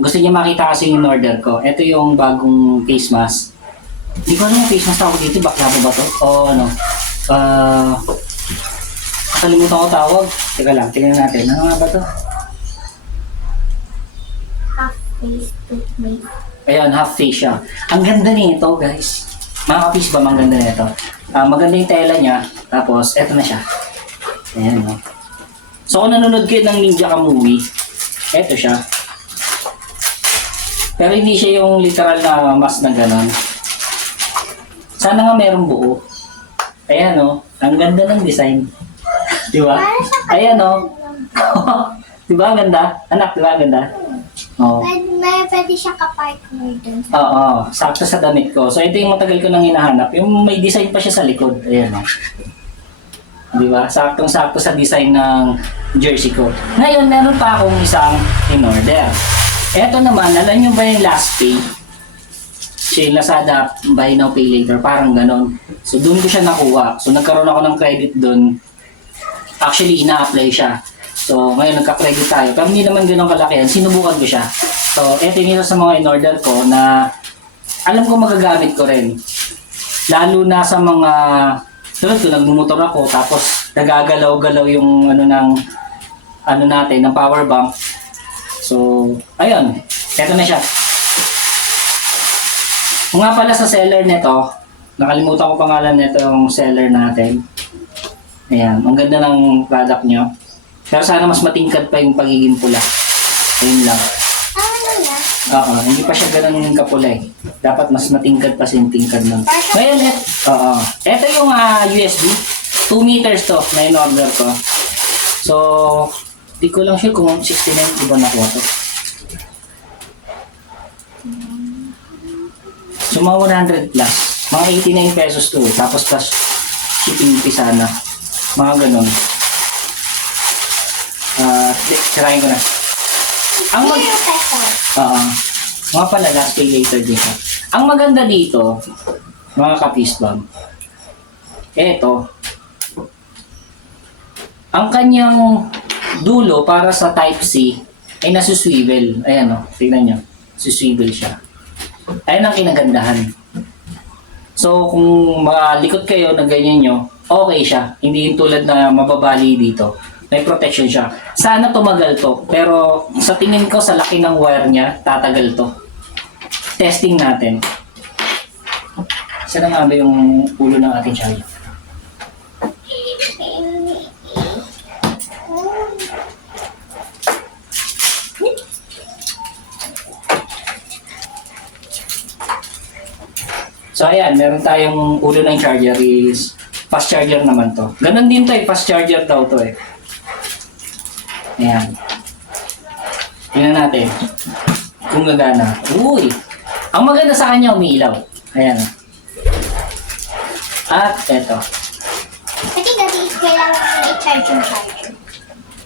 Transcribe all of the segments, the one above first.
Gusto niya makita kasi yung order ko. Ito yung bagong face mask. Hindi ko alam yung face mask tawag dito. Bakla ba to? O ano? Nakalimutan ko tawag. Teka lang, tingnan natin. Ano nga ba to? Half face to face. Ayan, half face siya. Ang ganda nito, guys. Mga kapis ba, ang ganda nito? Maganda yung tela niya. Tapos, eto na siya. Ayan, no? So, kung nanonood kayo ng Ninja Ka Movie, eto siya. Pero hindi siya yung literal na mask na gano'n. Sana nga merong buo. Ayan, no? Ang ganda ng design. Di ba? Ayan, no? Di ba? Ang ganda? Anak, di ba? Ang ganda? Oh. Pwede siya ka-partner dun. Oo, sakto sa damit ko. So, ito yung matagal ko nang hinahanap. Yung may design pa siya sa likod. Ayan, no? Di ba? Saktong-sakto sa design ng jersey ko. Ngayon, meron pa akong isang in-order. Eto naman, alam nyo ba yung last pay? Siya yung Lazada, buy now, pay later. Parang ganon. So, doon ko siya nakuha. So, nagkaroon ako ng credit doon. Actually, ina-apply siya. So, ngayon nagka-credit tayo. Pero hindi naman ganun kalakihan. Sinubukan ko siya. So, eto yung isa sa mga in-order ko na alam ko magagamit ko rin. Lalo na sa mga tulad ko, nagmumotor ako, tapos nagagalaw-galaw yung ano natin, ng power bank. So, ayun. Eto na siya. Kung nga pala sa seller nito, nakalimutan ko pangalan nito yung seller natin. Ayan, ang ganda ng product nyo. Pero sana mas matingkad pa yung pagiging pula. Ayun lang. Ano na? Oo, hindi pa siya ganun kapula eh. Dapat mas matingkad pa yung tingkad nun. Ngayon, ito yung USB. 2 meters to na in-order ko. So, di ko lang sure kung 69 iba nakuha to. So, mga 100 plus. Mga 89 pesos to. Tapos plus shipping fee sana. Mga ganun. Sirahin ko na. Ang mga pala, last pay later dito. Ang maganda dito, mga kapisbang, eto, ang kanyang dulo para sa Type-C ay nasuswivel. Ayan o, tignan nyo. Suswivel siya. Ayan ang kinagandahan. So, kung malikot kayo na ganyan nyo, okay siya. Hindi yung tulad na mababali dito. May protection siya. Sana tumagal to. Pero sa tingin ko, sa laki ng wire niya, tatagal to. Testing natin. Saan nga ba yung ulo ng ating charger? So ayan, meron tayong ulo ng charger is fast charger naman to. Ganon din to eh, fast charger daw to eh. Ayan. Tingnan natin kung gagana. Uy! Ang maganda sa kanya, umiilaw. Ayan. At eto. Pati dati kailangan i-charge yung charger.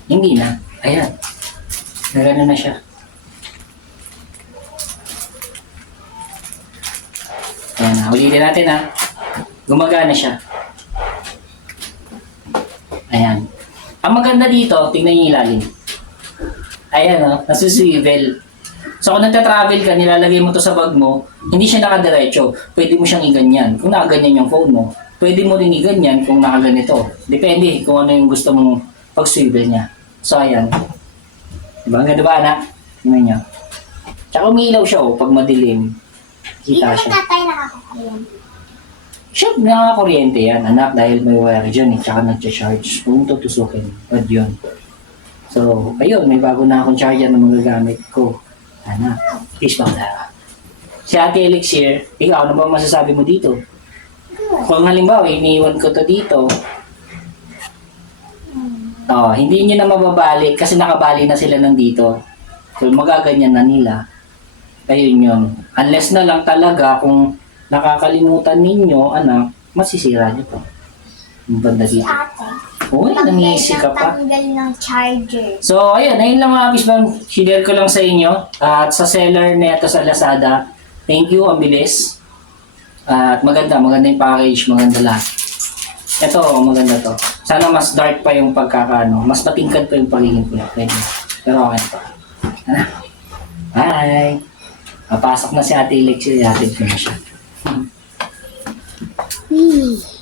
Hindi na. Ayan. Gagana na siya. Ayan na. Ulitin natin ha. Gumagana siya. Ayan. Ang maganda dito, tingnan niyo yung ilalim. Ayan o, nasuswivel. So kung nagta-travel ka, nilalagay mo to sa bag mo, hindi siya nakadiretso. Pwede mo siyang iganyan. Kung nakaganyan yung phone mo, pwede mo rin iganyan kung nakaganito. Depende kung ano yung gusto mong pag-swivel niya. So ayan. Diba? Ang ganda ba anak? Tingnan niyo. Tsaka umiilaw siya pag madilim. Kita Dito siya. na tayo nakakakuyan. Sure, nakakakuryente yan, anak, dahil may wire dyan eh, tsaka nag-charge. Kung tutusukin, pad yun. So, ayun, may bago na akong charger na magagamit ko. Anak, peace bang na. Si Ate Elixir, ikaw, ano ba masasabi mo dito? Kung halimbawa, iniwan ko to dito, hindi nyo na mababalik kasi nakabali na sila nandito. So, magaganyan na nila. Ayun yun. Unless na lang talaga kung nakakalimutan ninyo, anak, masisira nyo to. Yung banda dito. Ate. Uy, nangyisi ka pa. Tanggal ng charger. So, ayun. Ayun lang mga kabisbang. Share ko lang sa inyo. At sa seller nito sa Lazada, thank you. Ang bilis. At maganda. Maganda yung package. Maganda lahat. Ito, maganda to. Sana mas dark pa yung pagkakaano. Mas matingkad pa yung pagiging pula. Pero okay pa. Papasok na si Ate Lex, ihatid ko na siya. Wee.